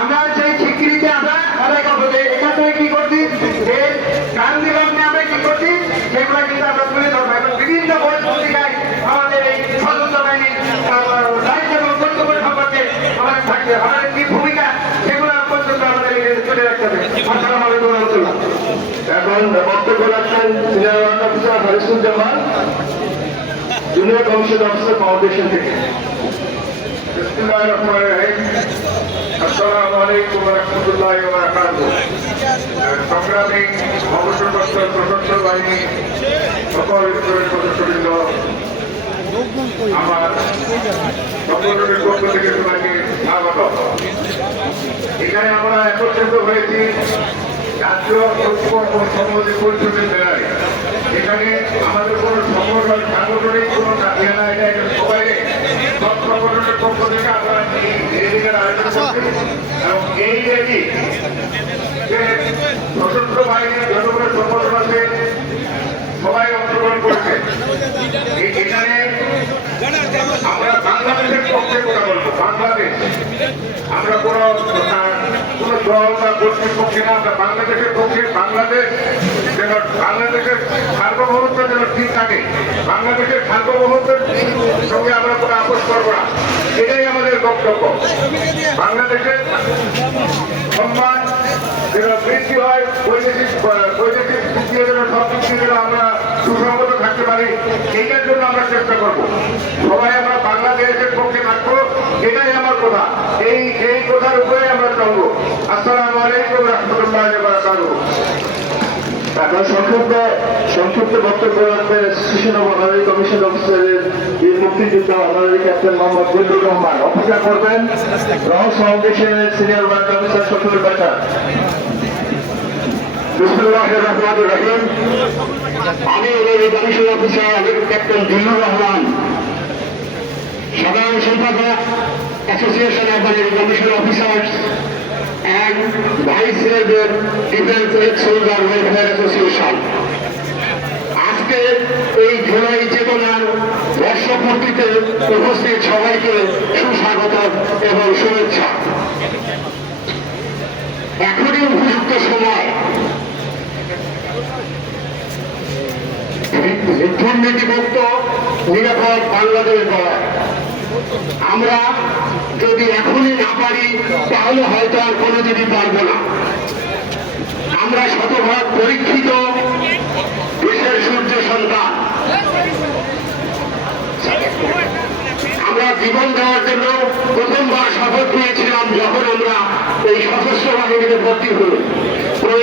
আমরা সেই স্বীকৃতি আমরা আদায় করবো। এখান থেকে কি করছি, যে গান্ধী লগ্নে আমরা কি করছি সেগুলো কিন্তু আমরা তুলে ধরবো এবং বিভিন্ন পত্রিকায় আমাদের এই সশস্ত্র বাহিনীর দায়িত্ব এবং কর্তব্য সম্পর্কে আমাদের থাকবে, আমাদের কি ভূমিকা সেগুলো পর্যন্ত আমাদের তুলে রাখতে হবে। আসসালামু আলাইকুম ওয়া রাহমাতুল্লাহ। এখন বক্তব্য রাখছেন senior ward officer Harisuzzaman, junior commission officer foundation থেকে। বিসমিল্লাহির রহমানির রহিম। আসসালামু আলাইকুম ওয়া রাহমাতুল্লাহি ওয়া বারাকাতুহু। সংগ্রামী অবসরপ্রাপ্ত সশস্ত্র বাহিনী সকল স্তরের সদস্যবৃন্দ, আমার সংগঠনের পক্ষ থেকে সবাইকে স্বাগত। এখানে আমরা একত্রিত হয়েছি জাতীয় ঐক্য ও সংহতি পরিষদের বেলায়। এখানে আমাদের কোনো সংগঠন সাংগঠনিক কোনো ইয়ে না, এটা সবাই সব সংগঠনের পক্ষ থেকে আমরা এই রেলির আয়োজন করছি এবং এই রেলি যে সশস্ত্র বাহিনীর জনগণের সংগঠন আছে সবাই অংশগ্রহণ করেছে। এখানে আমরা বাংলাদেশের পক্ষে কথা বলবো। বাংলাদেশ আমরা কোনো দল বা গোষ্ঠীর পক্ষে না, আমরা বাংলাদেশের পক্ষে। বাংলাদেশ যেন বাংলাদেশের সার্বভৌমত্ব যেন ঠিক থাকে, বাংলাদেশের সার্বভৌমত্বের সঙ্গে আমরা কোনো আপোষ করবো না, এটাই আমাদের বক্তব্য। বাংলাদেশের সম্মান যেন বৃদ্ধি হয়, বৈদেশিক দিক যেন সব দিক দিয়ে যেন আমরা সুসংগত থাকতে পারি, এইটার জন্য আমরা চেষ্টা করব। সবাই আমরা বাংলাদেশের পক্ষে থাকবো, এটাই আমার কথা। এই কথার উপরে আমরা চলবো। আসসালামু আলাইকুম ওয়া রাহমাতুল্লাহি ওয়া বারাকাতুহু। এখন সংক্ষিপ্ত বক্তব্য রাখবেন অ্যাসোসিয়েশন অব অনারারি কমিশন অফিসারের বীর মুক্তিযোদ্ধা অনারারি ক্যাপ্টেন মোহাম্মদ বদিউর রহমান। অপেক্ষা করবেন রহস ফাউন্ডেশনের senior ward officer Shafiul Bashar. বিসমিল্লাহির রহমানির রহিম। আমি honorary commission officer captain Zillur Rahman, সাধারণ সম্পাদক association of honorary commission officers and Vice President Defense Ex-Soldier Welfare Association। আজকে এই জুলাই চেতনার বর্ষপূর্তিতে উপস্থিত সবাইকে সুস্বাগত এবং শুভেচ্ছা। এখনই উপযুক্ত সময় দুর্নীতিমুক্ত নিরাপদ বাংলাদেশ গড়ার। আমরা যদি এখনই না পারি তাহলে হয়তো আর কোনোদিনই পারবো না। আমরা শতভাগ পরীক্ষিত দেশের সূর্য সন্তান। আমরা জীবন দেওয়ার জন্য প্রথমবার শপথ নিয়েছিলাম যখন আমরা এই সশস্ত্র বাহিনীতে ভর্তি হই।